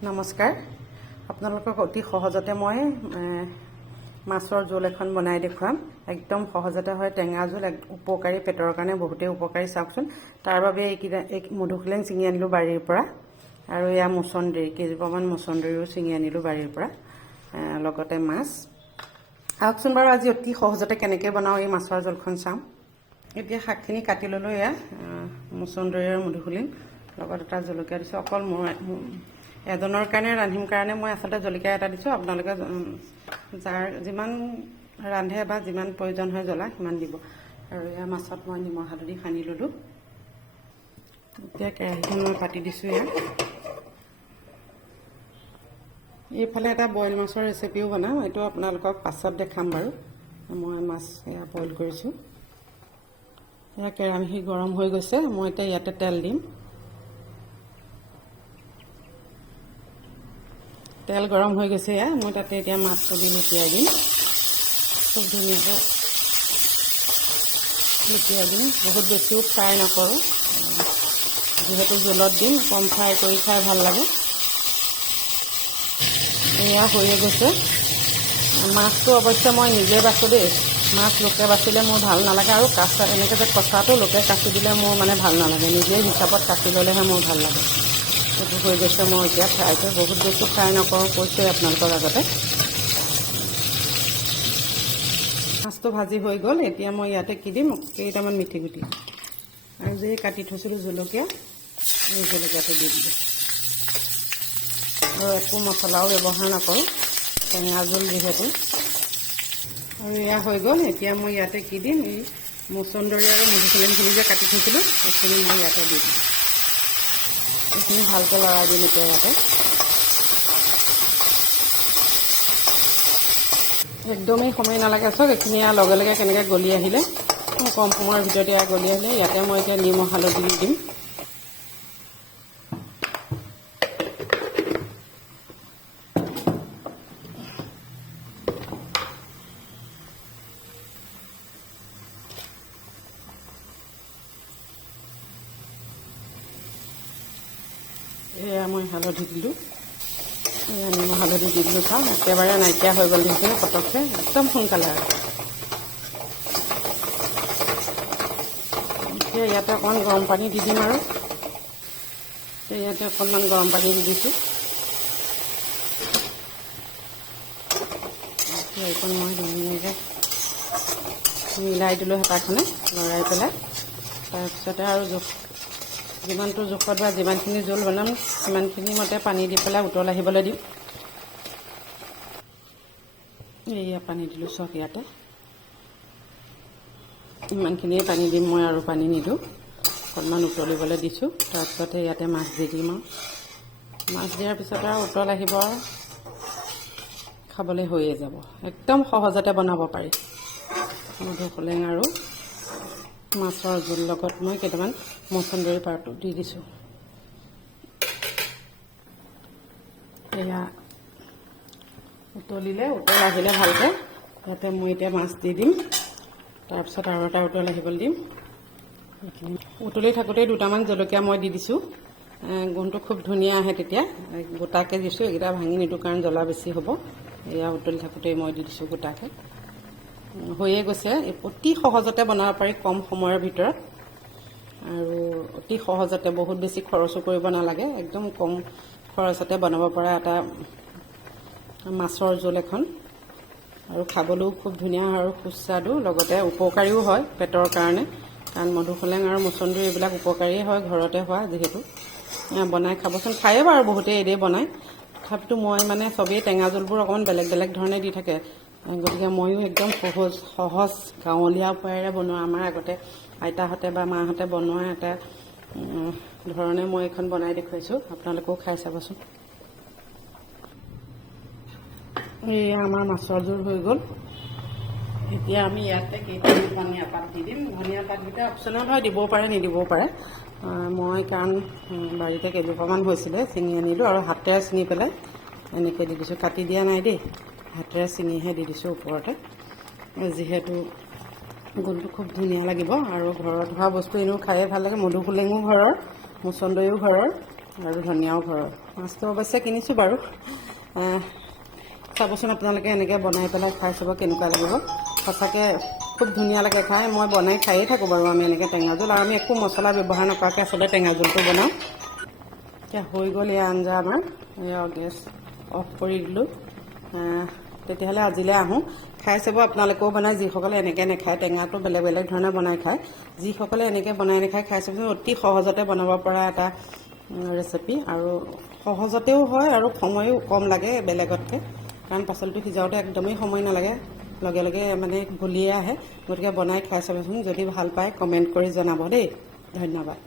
নমস্কাৰ আপোনালোকক অতি সহজতে মই মাছৰ জোল এখন বনাই দেখুৱাম একদম সহজতে হয় টেঙা জোল উপকাৰী পেটৰ কাৰণে বহুতে উপকাৰী চাওকচোন তাৰ বাবে এই মধুসোলেং চিঙি আনিলো বাৰীৰ পৰা আৰু এয়া মছন্দৰী কেইজোপামান মছন্দৰীও চিঙি আনিলো বাৰীৰ পৰা লগতে মাছ আহকচোন বাৰু আজি অতি সহজতে কেনেকৈ বনাও এই মাছৰ জোলখন চাম এতিয়া শাকখিনি কাটি ললো এয়া মছন্দৰী আৰু মধুসোলেং লগত এটা জলকীয়া দিছো অকল এজনৰ কাৰণে ৰান্ধিম কাৰণে মই আসলে জলকীয়া এটা দিছো আপোনালোকে যাৰ যিমান ৰান্ধে বা যিমান প্ৰয়োজন হয় জ্বলা সিমান দিব আৰু এয়া মাছত মই নিমখ হালধি সানি ললো এতিয়া কেৰাহীখন মই পাতি দিছো এইফালে এটা বইল মাছৰ ৰেচিপিও বনাম এইটো আপোনালোকক পাছত দেখাম বাৰু মই মাছ এয়া বইল কৰিছো এয়া কেৰাহী গৰম হৈ গৈছে মই এতিয়া ইয়াতে তেল দিম তেল গৰম হৈ গৈছে মই তাতে এতিয়া মাছটো দি লুটিয়াই দিম খুব ধুনীয়াকৈ লুটিয়াই দিম বহুত বেছিও ফ্ৰাই নকৰোঁ যিহেতু জোলত দিম কম ফ্ৰাই কৰি খাই ভাল লাগে এয়া হৈয়ে গৈছে মাছটো অৱশ্যে মই নিজে বাছো দেই মাছ লোকে বাচিলে মোৰ ভাল নালাগে আৰু কাঁচা এনেকৈ যে কচাটো লোকে কাটি দিলে মোৰ মানে ভাল নালাগে নিজে হিচাপত কাটি ল'লেহে মোৰ ভাল লাগে এইটো হৈ গৈছে মই এতিয়া ফ্ৰাই কৰি বহুত বেছি ফ্ৰাই নকৰোঁ কৈছোঁ আপোনালোকৰ আগতে মাছটো ভাজি হৈ গ'ল এতিয়া মই ইয়াতে কি দিম কেইটামান মিঠি গুটি আৰু যে কাটি থৈছিলোঁ জলকীয়া এই জলকীয়াটো দি দিলোঁ আৰু একো মছলাও ব্যৱহাৰ নকৰোঁ টেঙা জোল যিহেতু আৰু এয়া হৈ গ'ল এতিয়া মই ইয়াতে কি দিম এই মছন্দৰী আৰু মধুসোলেংখিনি যে কাটি থৈছিলোঁ এইখিনি মই ইয়াতে দি দিম এইখিনি ভালকৈ লৰাই দিম এতিয়া ইয়াতে একদমেই সময় নালাগে চাওক এইখিনি লগে লগে কেনেকৈ গলি আহিলে কম সময়ৰ ভিতৰতে গলি আহিলে ইয়াতে মই এতিয়া নিমখ হালধি দি দিম এয়া মই হালধি দিলোঁ এয়া নিমখ হালধি দি দিলোঁ চাওক একেবাৰে নাইকিয়া হৈ গ'ল দেখিছে পটককৈ একদম সোনকালে আৰু এতিয়া ইয়াতে অকণমান গৰম পানী দি দিম আৰু ইয়াতে অকণমান গৰম পানী দি দিছোঁ এতিয়া এইখন মই ধুনীয়াকৈ মিলাই দিলোঁ হেতাখনে লৰাই পেলাই তাৰপিছতে আৰু যিমানটো জোখত বা যিমানখিনি জোল বনাম সিমানখিনি মতে পানী দি পেলাই উতল আহিবলৈ দিম এয়া পানী দিলোঁ চব ইয়াতে ইমানখিনিয়ে পানী দিম মই আৰু পানী নিদিওঁ অকণমান উতলিবলৈ দিছোঁ তাৰপিছতে ইয়াতে মাছ দি দিম আৰু মাছ দিয়াৰ পিছত আৰু উতল আহিব আৰু খাবলৈ হৈয়ে যাব একদম সহজতে বনাব পাৰি মধুসোলেং আৰু মাছৰ জোল লগত মই কেইটামান মছন্দৰী পাতটো দি দিছোঁ এয়া উতলিলে উতল আহিলে ভালকৈ ইয়াতে মই এতিয়া মাছ দি দিম তাৰপিছত আৰু এটা উতল আহিবলৈ দিম এইখিনি উতলি থাকোঁতেই দুটামান জলকীয়া মই দি দিছোঁ গোন্ধটো খুব ধুনীয়া আহে তেতিয়া গোটাকৈ দিছোঁ এইকেইটা ভাঙি নিদিওঁ কাৰণ জ্বলা বেছি হ'ব এয়া উতলি থাকোঁতেই মই দি দিছোঁ গোটাকৈ হৈয়ে গৈছে অতি সহজতে বনাব পাৰি কম সময়ৰ ভিতৰত আৰু অতি সহজতে বহুত বেছি খৰচো কৰিব নালাগে একদম কম খৰচতে বনাব পৰা এটা মাছৰ জোল এখন আৰু খাবলৈও খুব ধুনীয়া আৰু সুস্বাদু লগতে উপকাৰীও হয় পেটৰ কাৰণে কাৰণ মধুসোলেং আৰু মছন্দৰী এইবিলাক উপকাৰীয়ে হয় ঘৰতে হোৱা যিহেতু বনাই খাবচোন খায়ে বাৰু বহুতেই এদেই বনায় তথাপিতো মই মানে চবেই টেঙা জোলবোৰ অকণমান বেলেগ বেলেগ ধৰণে দি থাকে গতিকে ময়ো একদম সহজ গাঁৱলীয়া উপায়েৰে বনোৱা আমাৰ আগতে আইতাহঁতে বা মাহঁতে বনোৱা এটা ধৰণে মই এইখন বনাই দেখুৱাইছোঁ আপোনালোকেও খাই চাবচোন এই আমাৰ মাছৰ জোল হৈ গ'ল এতিয়া আমি ইয়াতে কেইটামান ধনিয়া পাত দি দিম ধনিয়া পাতকেইটা অপশ্যনেল হয় দিবও পাৰে নিদিবও পাৰে মই কাৰণ বাৰীতে কেইজোপামান হৈছিলে ছিঙি আনিলোঁ আৰু হাতেৰে ছিঙি পেলাই এনেকৈ দি দিছোঁ কাটি দিয়া নাই দেই হাতেৰে ছিঙিহে দি দিছোঁ ওপৰতে যিহেতু গোন্ধটো খুব ধুনীয়া লাগিব আৰু ঘৰত হোৱা বস্তু এনেও খায়ে ভাল লাগে মধুসোলেঙো ঘৰৰ মছন্দৰীও ঘৰৰ আৰু ধনিয়াও ঘৰৰ মাছটো অৱশ্যে কিনিছোঁ বাৰু। চাবচোন আপোনালোকে এনেকৈ বনাই পেলাই খাই চাব কেনেকুৱা লাগিব। সঁচাকৈ খুব ধুনীয়া লাগে খাই। মই বনাই খায়ে থাকোঁ বাৰু আমি এনেকৈ টেঙা জোল, আৰু আমি একো মছলা ব্যৱহাৰ নকৰাকৈ আচলতে টেঙা জোলটো বনাওঁ। এতিয়া হৈ গ'ল এই আঞ্জা আমাৰ। এয়া গেছ অফ কৰি দিলোঁ। তেতিয়াহ'লে আজিলৈ আহোঁ। খাই চাব আপোনালোকেও বনাই, যিসকলে এনেকৈ নাখায়। টেঙাটো বেলেগ বেলেগ ধৰণে বনাই খায়, যিসকলে এনেকৈ বনাই নাখায় খাই চাবচোন। অতি সহজতে বনাব পৰা এটা ৰেচিপি, আৰু সহজতেও হয় আৰু সময়ো কম লাগে বেলেগতকৈ, কাৰণ পাচলিটো সিজাওঁতে একদমেই সময় নালাগে, লগে লগে মানে গলিয়ে আহে। গতিকে বনাই খাই চাবচোন। যদি ভাল পায় কমেণ্ট কৰি জনাব দেই। ধন্যবাদ।